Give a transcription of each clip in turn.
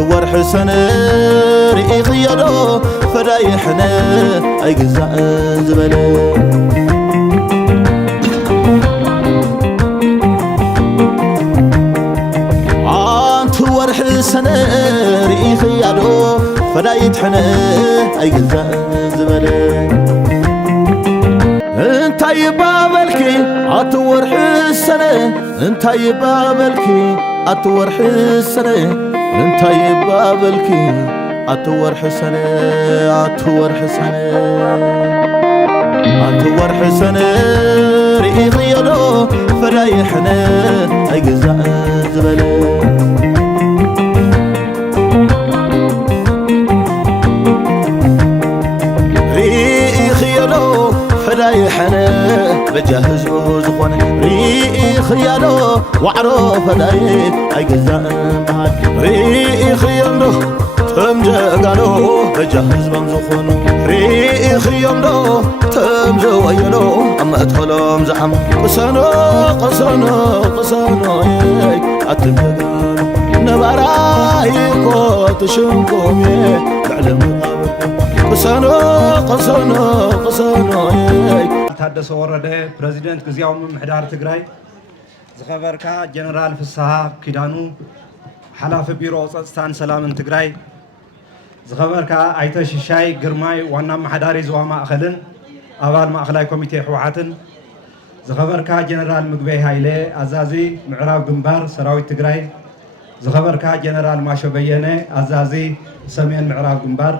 ورح سنة رئي خيالو فرايحنا أي قزاء زبالة ورح سنة رئي خيالو فرايحنا أي قزاء زبالة انتي بابلكي أتورح السنة انتي بابلكي أتورح السنة انتي بابلكي أتورح السنة أتورح السنة أتورح السنة رئي خيالو فرايحنا أي قزاء زبالة فدايحنا بجهز وزخون ريقي خيالو وعرو فداي أي قزاء بهاد ريقي خيالو تمجقالو بجهز بمزخون ريقي خيالو تمزويلو أما أدخلهم زعم قسانو قسانو قسانو أتمجقالو نبرايكو تشنكم تعلم قسانو قسانو قسانو ታደሰ ወረደ ፕሬዝዳንት ግዚያው ምምሕዳር ትግራይ ዝኸበርካ ጀነራል ፍስሓ ኪዳኑ ሓላፊ ቢሮ ጸጥታን ሰላምን ትግራይ ዝኸበርካ ኣይተ ሽሻይ ግርማይ ዋና መሓዳሪ ዞባ ማእኸልን ኣባል ማእኸላይ ኮሚቴ ሕወሓትን ዝኸበርካ ጀነራል ምግበይ ሃይለ ኣዛዚ ምዕራብ ግንባር ሰራዊት ትግራይ ዝኸበርካ ጀነራል ማሾ በየነ ኣዛዚ ሰሜን ምዕራብ ግንባር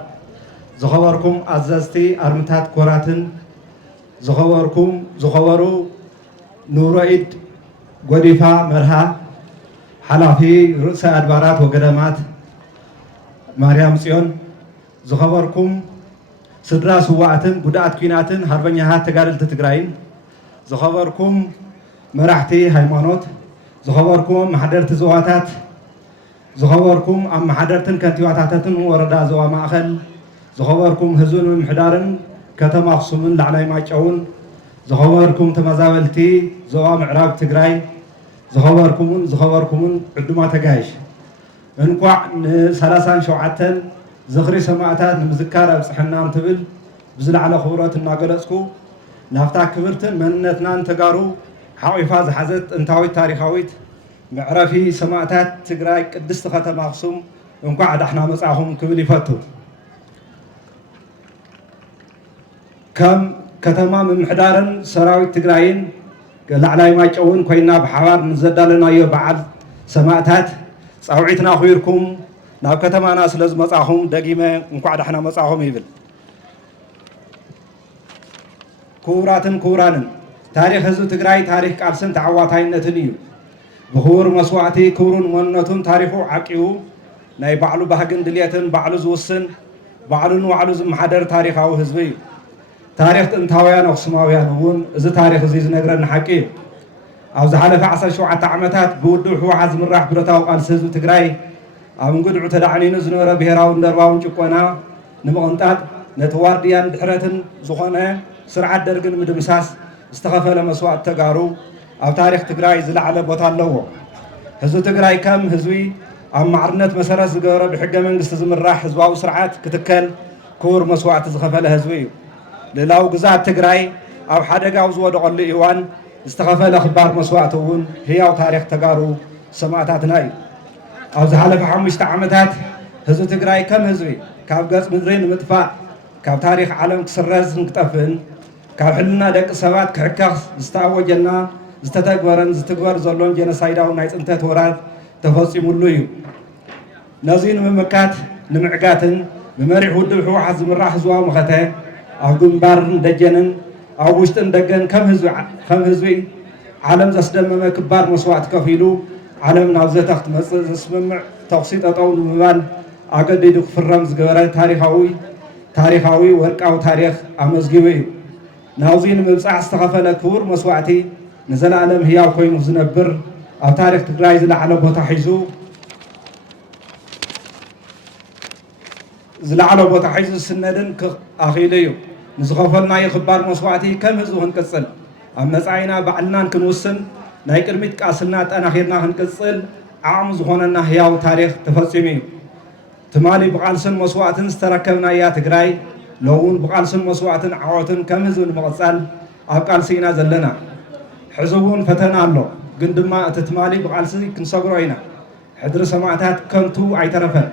ዝኸበርኩም ኣዘዝቲ ኣርምታት ኮራትን ዝኸበርኩም ዝኸበሩ ኑሮኢድ ጎዲፋ መርሃ ሓላፊ ርእሰ ኣድባራት ወገዳማት ማርያም ጽዮን ዝኸበርኩም ስድራ ስዋዕትን ጉዳኣት ኩናትን ሃርበኛታት ተጋደልቲ ትግራይን ዝኸበርኩም መራሕቲ ሃይማኖት ዝኸበርኩም ማሕደርቲ ዞባታት ዝኸበርኩም ኣብ ማሕደርትን ከንቲባታትን ወረዳ ዞባ ማእኸል ዝኸበርኩም ህዝብን ምምሕዳርን ከተማ ኣኽሱምን ላዕላይ ማይጨውን ዝኸበርኩም ተመዛበልቲ ዞባ ምዕራብ ትግራይ ዝኸበርኩምን ዕዱማት ተጋይሽ እንኳዕ ን37 ዝኽሪ ሰማዕታት ንምዝካር ኣብፅሕና እንትብል ብዝለዓለ ክብረት እናገለፅኩ ናብታ ክብርትን መንነትናን ተጋሩ ሓቂፋ ዝሓዘት ጥንታዊት ታሪኻዊት መዕረፊ ሰማዕታት ትግራይ ቅድስቲ ከተማ ኣኽሱም እንኳዕ ዳሕና መጻኹም ክብል ይፈቱ ከም ከተማ ምምሕዳርን ሰራዊት ትግራይን ላዕላይ ማይጨውን ኮይና ብሓባር ንዘዳለናዮ በዓል ሰማዕታት ፃውዒትና ኽይርኩም ናብ ከተማና ስለ ዝመጻኹም ደጊመ እንኳዕ ዳሕና መጻኹም ይብል ክቡራትን ክቡራንን ታሪክ ህዝቢ ትግራይ ታሪክ ቃልስን ተዓዋታይነትን እዩ ብኽቡር መስዋዕቲ ክብሩን መንነቱን ታሪኹ ዓቂቡ ናይ ባዕሉ ባህግን ድልየትን ባዕሉ ዝውስን ባዕሉን ዋዕሉ ዝመሓደር ታሪኻዊ ህዝቢ እዩ ታሪክ ጥንታውያን ኣኽሱማውያን እውን እዚ ታሪክ እዚ ዝነግረና ሓቂ እዩ ኣብ ዝሓለፈ 17 ዓመታት ብውድብ ሕወሓት ዝምራሕ ብረታዊ ቃልሲ ህዝቢ ትግራይ ኣብ እንግድዑ ተዳዕኒኑ ዝነበረ ብሄራውን ደርባውን ጭቆና ንምቕንጣጥ ነቲ ዋርድያን ድሕረትን ዝኾነ ስርዓት ደርግን ምድምሳስ ዝተኸፈለ መስዋዕት ተጋሩ ኣብ ታሪክ ትግራይ ዝለዓለ ቦታ ኣለዎ ህዝቢ ትግራይ ከም ህዝቢ ኣብ ማዕርነት መሰረት ዝገበረ ብሕገ መንግስቲ ዝምራሕ ህዝባዊ ስርዓት ክትከል ክቡር መስዋዕቲ ዝኸፈለ ህዝቢ እዩ ልላው ግዛት ትግራይ ኣብ ሓደጋው ዝወደቐሉ እዋን ዝተኸፈለ ክባር መስዋዕቲ እውን ህያው ታሪክ ተጋሩ ሰማዕታትና እዩ ኣብ ዝሓለፈ 5 ዓመታት ህዝቢ ትግራይ ከም ህዝቢ ካብ ገጽ ምድሪ ንምጥፋእ ካብ ታሪክ ዓለም ክስረዝን ክጠፍእን ካብ ሕልና ደቂ ሰባት ክሕካኽ ዝተኣወጀና ዝተተግበረን ዝትግበር ዘሎን ጀነሳይዳዊ ናይ ፅንተት ወራር ተፈፂሙሉ እዩ ነዚ ንምምካት ንምዕጋትን ብመሪሕ ውድብ ሕወሓት ዝምራሕ ህዝባዊ መኸተ ኣብ ግንባርን ደጀንን ኣብ ውሽጥን ደገን ከም ህዝቢ ዓለም ዘስደመመ ክባር መስዋዕቲ ከፊሉ ዓለም ናብ ዘተ ክትመፅእ ዘስምምዕ ተኽሲ ጠጠው ንምባል ኣገዲዱ ክፍረም ዝገበረ ታሪኻዊ ወርቃዊ ታሪክ ኣመዝጊቡ እዩ ናብዚ ንምብፃሕ ዝተኸፈለ ክቡር መስዋዕቲ ንዘለኣለም ህያው ኮይኑ ዝነብር ኣብ ታሪክ ትግራይ ዝለዓለ ቦታ ሒዙ ዝስነድን ኣኺሉ እዩ ንዝኸፈልናዮ ክባር መስዋዕቲ ከም ህዝቢ ክንቅፅል ኣብ መጻኢና ባዕልናን ክንውስን ናይ ቅድሚት ቃልስና ጠናኺርና ክንቅፅል ዓቕሚ ዝኾነና ህያው ታሪክ ተፈፂሙ እዩ ትማሊ ብቃልስን መስዋዕትን ዝተረከብና እያ ትግራይ ለውን ብቃልስን መስዋዕትን ዓወትን ከም ህዝቢ ንምቕፃል ኣብ ቃልሲ ኢና ዘለና ሕዚ እውን ፈተና ኣሎ ግን ድማ እቲ ትማሊ ብቃልሲ ክንሰግሮ ኢና ሕድሪ ሰማዕታት ከንቱ ኣይተረፈን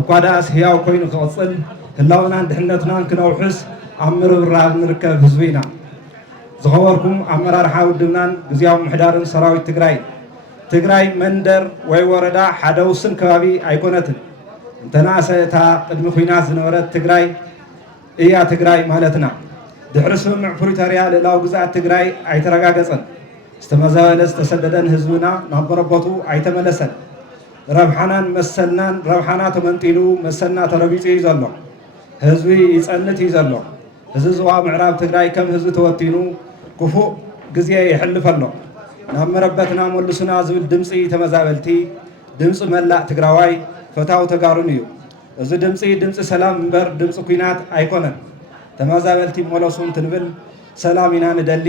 እኳ ዳኣስ ህያው ኮይኑ ክቕፅል ህላውናን ድሕነትናን ክነውሕስ ኣብ ምርብራብ ንርከብ ህዝቢ ኢና ዝኸበርኩም ኣመራርሓ ውድብናን ግዚያዊ ምሕዳርን ሰራዊት ትግራይ መንደር ወይ ወረዳ ሓደ ውስን ከባቢ ኣይኮነትን እንተናእሰታ ቅድሚ ኩናት ዝነበረት ትግራይ እያ ትግራይ ማለትና ድሕሪ ስምምዕ ፕሪቶርያ ልዕላዊ ግዝኣት ትግራይ ኣይተረጋገፀን ዝተመዛበለ ዝተሰደደን ህዝብና ናብ መረበቱ ኣይተመለሰን ረብሓናን መሰልናን ረብሓና ተመንጢሉ መሰልና ተረቢፁ እዩ ዘሎ ህዝቢ ይፀንት እዩ ዘሎ እዚ ዞባ ምዕራብ ትግራይ ከም ህዝቢ ተወቲኑ ክፉእ ግዜ ይሕልፍ ኣሎ ናብ መረበትና መልሱና ዝብል ድምፂ ተመዛበልቲ ድምፂ መላእ ትግራዋይ ፈታዊ ተጋሩን እዩ እዚ ድምፂ ሰላም እምበር ድምፂ ኩናት ኣይኮነን ተመዛበልቲ መለሱ እንትንብል ሰላም ኢና ንደሊ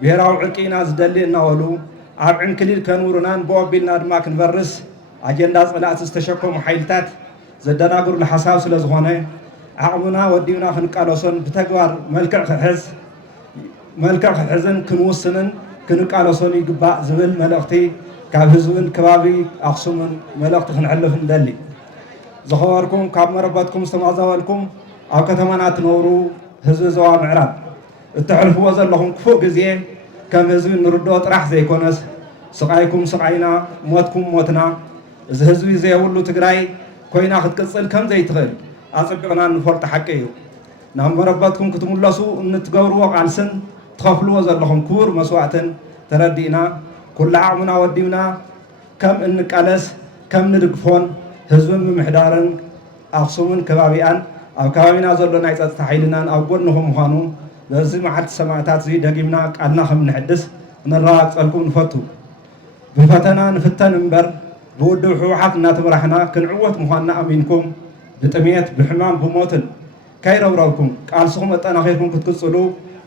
ብሄራዊ ዕርቂ ኢና ዝደሊ እናበሉ ኣብ ዕንክሊል ከንውሩናን ብወቢልና ድማ ክንበርስ ኣጀንዳ ፀላእቲ ዝተሸከሙ ሓይልታት ዘደናግሩሉ ሓሳብ ስለ ዝኾነ ዓቕምና ወዲብና ክንቃለሶን ብተግባር መልክዕ ክሕዝን ክንውስንን ክንቃለሶን ይግባእ ዝብል መልእኽቲ ካብ ህዝብን ከባቢ ኣኽሱምን መልእኽቲ ክንሕልፍ ንደሊ ዝኸበርኩም ካብ መረበትኩም ዝተመዛበልኩም ኣብ ከተማና ትነብሩ ህዝቢ ዞባ ምዕራብ እትሕልፍዎ ዘለኹም ክፉእ ግዜ ከም ህዝቢ ንርድኦ ጥራሕ ዘይኮነስ ስቃይኩም ስቃይና ሞትኩም ሞትና እዚ ህዝቢ ዘየብሉ ትግራይ ኮይና ክትቅፅል ከም ዘይትኽእል ኣፀቢቕና ንፈልጦ ሓቂ እዩ ናብ መረበትኩም ክትምለሱ እንትገብርዎ ቃልስን ትኸፍልዎ ዘለኹም ክቡር መስዋዕትን ተረዲእና ኩሉ ዓቕምና ወዲብና ከም እንቃለስ ከም ንድግፎን ህዝብን ምምሕዳርን ኣኽሱምን ከባቢኣን ኣብ ከባቢና ዘሎ ናይ ፀጥታ ሓይልናን ኣብ ጎንኹም ምዃኑ በዚ መዓልቲ ሰማዕታት እዚ ደጊምና ቃልና ከም ንሕድስ ክነረጋግፀልኩም ንፈቱ ብፈተና ንፍተን እምበር ብውድብ ሕወሓት እናተመራሕና ክንዕወት ምዃንና ኣሚንኩም ብጥሜት ብሕማም ብሞትን ከይረብረብኩም ቃልስኹም ኣጠናኺርኩም ክትቅፅሉ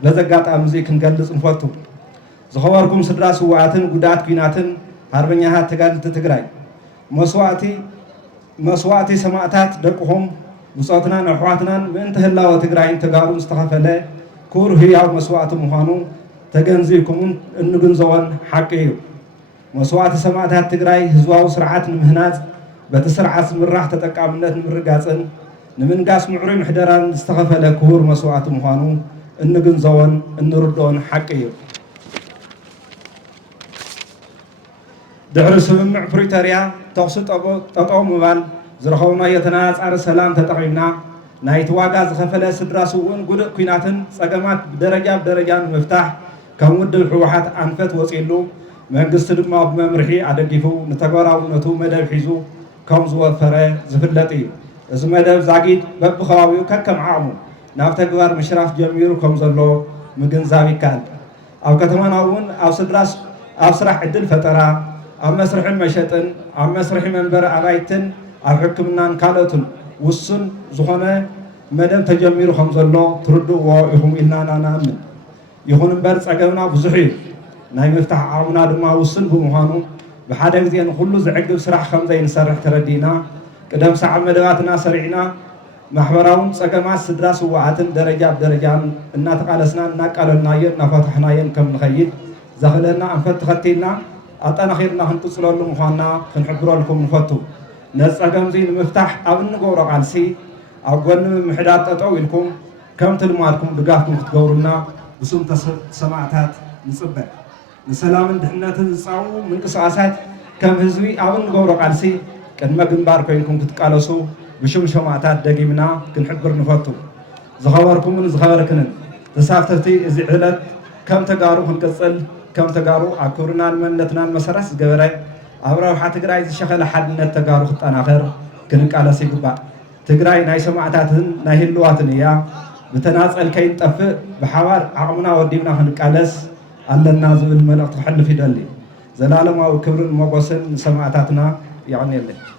በዚ ኣጋጣሚ እዚ ክንገልፅ ንፈቱ ዝኸበርኩም ስድራ ስዋኣትን ጉዳት ኩናትን ሃርበኛታት ተጋድልቲ ትግራይ መስዋእቲ ሰማዕታት ደቅኹም ብፆትናን ኣሕዋትናን ምእንቲ ህላወ ትግራይን ተጋሩን ዝተኸፈለ ክቡር ህያው መስዋእቲ ምዃኑ ተገንዚብኩምን እንግንዘቦን ሓቂ እዩ መስዋእቲ ሰማዕታት ትግራይ ህዝባዊ ስርዓት ንምህናፅ በቲ ስርዓት ዝምራሕ ተጠቃምነት ንምርጋፅን ንምንጋስ ምዕሩይ ምሕደራን ዝተኸፈለ ክቡር መስዋእቲ ምዃኑ እንግንዘቦን እንርድኦን ሓቂ እዩ ድሕሪ ስምምዕ ፕሪቶርያ ተኽሲ ጠጠው ምባል ዝረኸብናዮ ተናፃሪ ሰላም ተጠቒምና ናይቲ ዋጋ ዝኸፈለ ስድራ ስውእን ጉድእ ኩናትን ፀገማት ብደረጃ ብደረጃ ንምፍታሕ ከም ውድብ ሕወሓት ኣንፈት ወፂሉ መንግስቲ ድማ ብመምርሒ ኣደጊፉ ንተግባራውነቱ መደብ ሒዙ ከም ዝወፈረ ዝፍለጥ እዩ እዚ መደብ ዛጊድ በብኸባቢኡ ከከም ዓቕሙ ናብ ተግባር ምሽራፍ ጀሚሩ ከም ዘሎ ምግንዛብ ይከኣል ኣብ ከተማና እውን ኣብ ስራሕ ዕድል ፈጠራ ኣብ መስርሒ መሸጥን ኣብ መስርሒ መንበሪ ኣባይትን ኣብ ሕክምናን ካልኦትን ውሱን ዝኾነ መደብ ተጀሚሩ ከም ዘሎ ትርድእዎ ኢኹም ኢልና ንኣምን ይኹን እምበር ፀገምና ብዙሕ እዩ ናይ ምፍታሕ ዓቕምና ድማ ውስን ብምዃኑ ብሓደ ግዜ ንኩሉ ዝዕግብ ስራሕ ከምዘይንሰርሕ ተረዲእና ቅደም ሰዓብ መደባትና ሰሪዕና ማሕበራውን ፀገማት ስድራ ስዋዓትን ደረጃ ብደረጃን እናተቃለስና እናቃለልናየን እናፈታሕናየን ከም ንኸይድ ዘኽእለና ኣንፈት ተኸቲልና ኣጠናኺርና ክንቅፅለሉ ምዃንና ክንሕብረልኩም ንፈቱ ነዚ ፀገም እዚ ንምፍታሕ ኣብ እንገብሮ ቃልሲ ኣብ ጎኒ ምምሕዳር ጠጠው ኢልኩም ከምቲ ልማድኩም ድጋፍኩም ክትገብሩና ብስም ሰማዕታት ንፅበ ንሰላምን ድሕነትን ዝፃወሩ ምንቅስቃሳት ከም ህዝቢ ኣብ እንገብሮ ቃልሲ ቅድመ ግንባር ኮይንኩም ክትቃለሱ ብሽም ሰማዕታት ደጊምና ክንሕብር ንፈቱ ዝኸበርኩምን ዝኸበርክንን ተሳተፍቲ እዚ ዕለት ከም ተጋሩ ክንቅፅል ከም ተጋሩ ኣብ ክብርናን መንነትናን መሰረት ዝገበረ ኣብ ረብሓ ትግራይ ዝሸኸለ ሓድነት ተጋሩ ክጠናኸር ክንቃለስ ይግባእ ትግራይ ናይ ሰማዕታትን ናይ ህልዋትን እያ ብተናፀል ከይንጠፍእ ብሓባር ዓቕምና ወዲብና ክንቃለስ ኣለና ዝብል መልእኽቲ ክሕልፍ ይደሊ ዘላለማዊ ክብርን ሞገስን ንሰማዕታትና ይቕኒየለን